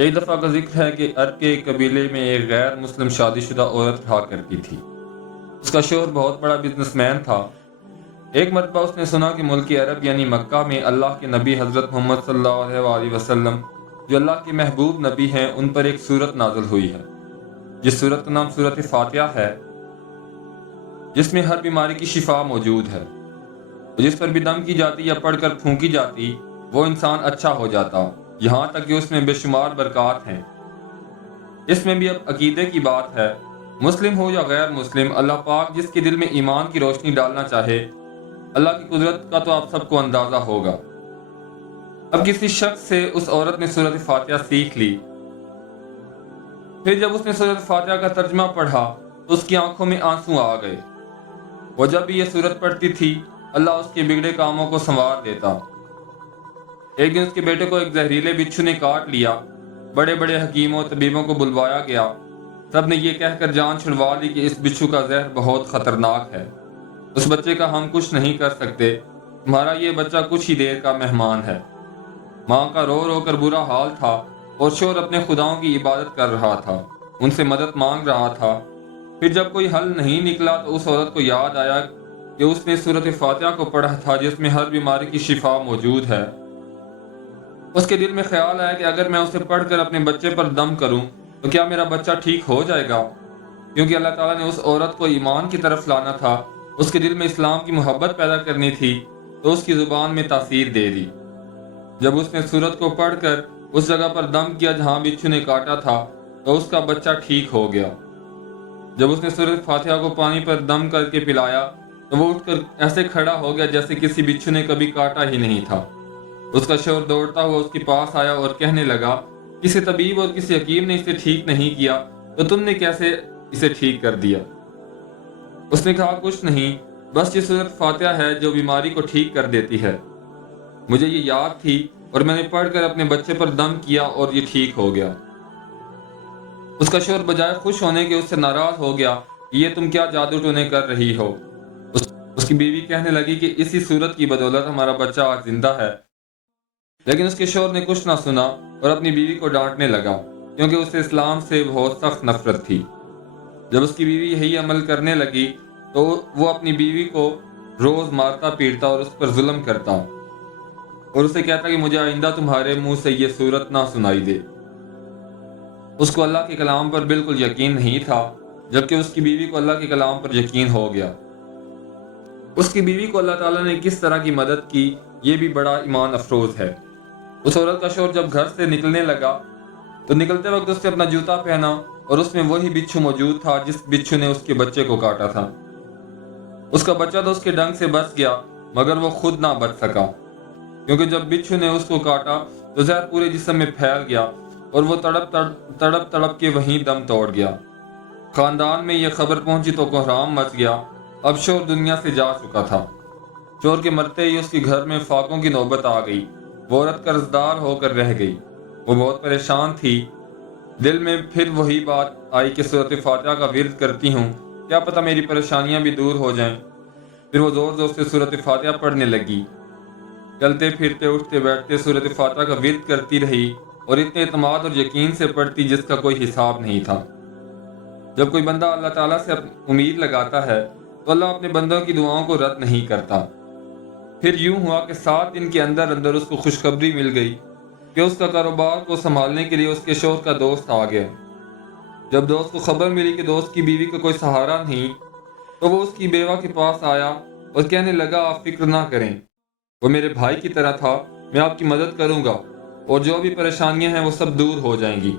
एक दफ़ा का जिक्र है कि अरब के एक कबीले में एक गैर मुस्लिम शादीशुदा औरत रहा करती थी। उसका शोहर बहुत बड़ा बिजनेसमैन था। एक मरतबा उसने सुना कि मुल्क अरब यानी मक्का में अल्लाह के नबी हज़रत मोहम्मद सल्लल्लाहु अलैहि वसल्लम, जो अल्लाह के महबूब नबी हैं, उन पर एक सूरत नाज़िल हुई है, जिस सूरत का नाम सूरत फातिहा है, जिसमें हर बीमारी की शिफा मौजूद है। जिस पर भी दम की जाती या पढ़कर फूंकी जाती, वो इंसान अच्छा हो जाता, यहाँ तक कि उसमें बेशुमार बरक़ात हैं। इसमें भी अब अकीदे की बात है। मुस्लिम हो या गैर मुस्लिम, अल्लाह पाक जिसके दिल में ईमान की रोशनी डालना चाहे, अल्लाह की कुदरत का तो आप सबको अंदाजा होगा। अब किसी शख्स से उस औरत ने सूरत फातिहा सीख ली। फिर जब उसने सूरत फातिहा का तर्जमा पढ़ा तो उसकी आंखों में आंसू आ गए। वो जब भी ये सूरत पढ़ती थी, अल्लाह उसके बिगड़े कामों को संवार देता। एक दिन उसके बेटे को एक जहरीले बिच्छू ने काट लिया। बड़े बड़े हकीमों तबीबों को बुलवाया गया। सब ने ये कहकर जान छुड़वा ली कि इस बिच्छू का जहर बहुत खतरनाक है। उस बच्चे का हम कुछ नहीं कर सकते, तुम्हारा ये बच्चा कुछ ही देर का मेहमान है। माँ का रो रो कर बुरा हाल था और शोहर अपने खुदाओं की इबादत कर रहा था, उनसे मदद मांग रहा था। फिर जब कोई हल नहीं निकला तो उस औरत को याद आया कि उसने सूरत फातिहा को पढ़ा था, जिसमें हर बीमारी की शिफा मौजूद है। उसके दिल में ख्याल आया कि अगर मैं उसे पढ़कर अपने बच्चे पर दम करूं तो क्या मेरा बच्चा ठीक हो जाएगा। क्योंकि अल्लाह ताला ने उस औरत को ईमान की तरफ लाना था, उसके दिल में इस्लाम की मोहब्बत पैदा करनी थी, तो उसकी जुबान में तासीर दे दी। जब उसने सूरत को पढ़कर उस जगह पर दम किया जहां बिच्छू ने काटा था, तो उसका बच्चा ठीक हो गया। जब उसने सूरत फातिहा को पानी पर दम करके पिलाया तो वो उठकर ऐसे खड़ा हो गया जैसे किसी बिच्छू ने कभी काटा ही नहीं था। उसका शोहर दौड़ता हुआ उसके पास आया और कहने लगा, किसी तबीब और किसी हकीम ने इसे ठीक नहीं किया, तो तुमने कैसे इसे ठीक कर दिया। उसने कहा, कुछ नहीं, बस ये सूरत फातिहा है जो बीमारी को ठीक कर देती है। मुझे ये याद थी और मैंने पढ़कर अपने बच्चे पर दम किया और ये ठीक हो गया। उसका शोहर बजाय खुश होने के उससे नाराज हो गया कि ये तुम क्या जादू टोने कर रही हो। उसकी बीवी कहने लगी कि इसी सूरत की बदौलत हमारा बच्चा आज जिंदा है। लेकिन उसके शोहर ने कुछ ना सुना और अपनी बीवी को डांटने लगा, क्योंकि उसे इस्लाम से बहुत सख्त नफरत थी। जब उसकी बीवी यही अमल करने लगी तो वो अपनी बीवी को रोज मारता पीटता और उस पर जुल्म करता और उसे कहता कि मुझे आइंदा तुम्हारे मुंह से ये सूरत ना सुनाई दे। उसको अल्लाह के कलाम पर बिल्कुल यकीन नहीं था, जबकि उसकी बीवी को अल्लाह के कलाम पर यकीन हो गया। उसकी बीवी को अल्लाह ताला ने किस तरह की मदद की, ये भी बड़ा ईमान अफरोज है। उस औरत का शोहर जब घर से निकलने लगा तो निकलते वक्त उसने अपना जूता पहना और उसमें वही बिच्छू मौजूद था जिस बिच्छू ने उसके बच्चे को काटा था। उसका बच्चा तो उसके डंक से बच गया, मगर वो खुद ना बच सका, क्योंकि जब बिच्छू ने उसको काटा तो जहर पूरे जिस्म में फैल गया और वो तड़प के वहीं दम तोड़ गया। खानदान में यह खबर पहुंची तो कोहराम मच गया। अब शोहर दुनिया से जा चुका था। शोहर के मरते ही उसके घर में फाकों की नौबत आ गई। वो औरत कर्जदार होकर रह गई। वो बहुत परेशान थी। दिल में फिर वही बात आई कि सूरत फातिहा का विर्द करती हूँ, क्या पता मेरी परेशानियां भी दूर हो जाएं। फिर वो जोर जोर से सूरत फातिहा पढ़ने लगी। चलते फिरते उठते बैठते सूरत फातिहा का विर्द करती रही और इतने इत्मीनान और यकीन से पढ़ती जिसका कोई हिसाब नहीं था। जब कोई बंदा अल्लाह ताला से उम्मीद लगाता है तो अल्लाह अपने बंदों की दुआओं को रद्द नहीं करता। फिर यूं हुआ कि 7 दिन के अंदर अंदर उसको खुशखबरी मिल गई कि उसका कारोबार को संभालने के लिए उसके शोहर का दोस्त आ गया। जब दोस्त को खबर मिली कि दोस्त की बीवी का कोई सहारा नहीं, तो वो उसकी बेवा के पास आया और कहने लगा, आप फिक्र ना करें, वो मेरे भाई की तरह था, मैं आपकी मदद करूंगा और जो भी परेशानियां हैं वो सब दूर हो जाएंगी।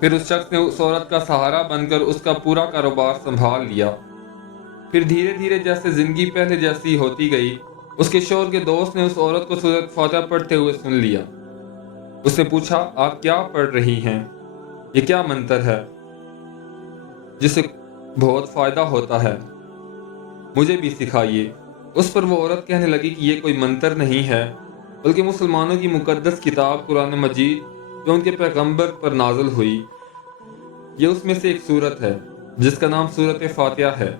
फिर उस शख्स ने उस औरत का सहारा बनकर उसका पूरा कारोबार संभाल लिया। फिर धीरे धीरे जैसे जिंदगी पहले जैसी होती गई, उसके शोहर के दोस्त ने उस औरत को सूरत फातिहा पढ़ते हुए सुन लिया। उसने पूछा, आप क्या पढ़ रही हैं? ये क्या मंत्र है जिससे बहुत फायदा होता है? मुझे भी सिखाइए। उस पर वो औरत कहने लगी कि ये कोई मंत्र नहीं है, बल्कि मुसलमानों की मुकद्दस किताब कुरान मजीद जो उनके पैगंबर पर नाज़िल हुई, ये उसमें से एक सूरत है जिसका नाम सूरत फातिहा है।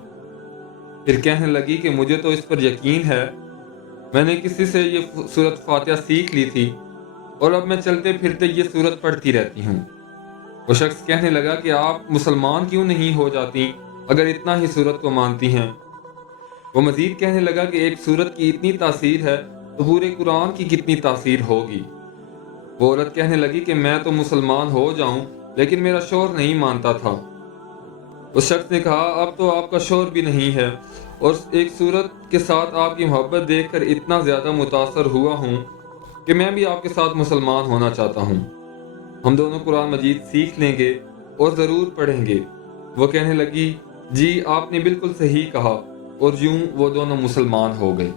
फिर कहने लगी कि मुझे तो इस पर यकीन है, मैंने किसी से ये सूरत फातिहा सीख ली थी, اور اب میں چلتے پھرتے یہ صورت پڑھتی رہتی ہوں۔ وہ شخص کہنے لگا کہ آپ مسلمان کیوں نہیں ہو جاتی اگر اتنا ہی صورت کو مانتی ہیں؟ وہ مزید کہنے لگا کہ ایک صورت کی اتنی تاثیر ہے تو پورے قرآن کی کتنی تاثیر ہوگی۔ وہ عورت کہنے لگی کہ میں تو مسلمان ہو جاؤں لیکن میرا شوہر نہیں مانتا تھا۔ اس شخص نے کہا اب تو آپ کا شوہر بھی نہیں ہے اور ایک صورت کے ساتھ آپ کی محبت دیکھ کر اتنا زیادہ متاثر ہوا ہوں کہ میں بھی آپ کے ساتھ مسلمان ہونا چاہتا ہوں۔ ہم دونوں قرآن مجید سیکھ لیں گے اور ضرور پڑھیں گے۔ وہ کہنے لگی جی آپ نے بالکل صحیح کہا، اور یوں وہ دونوں مسلمان ہو گئے۔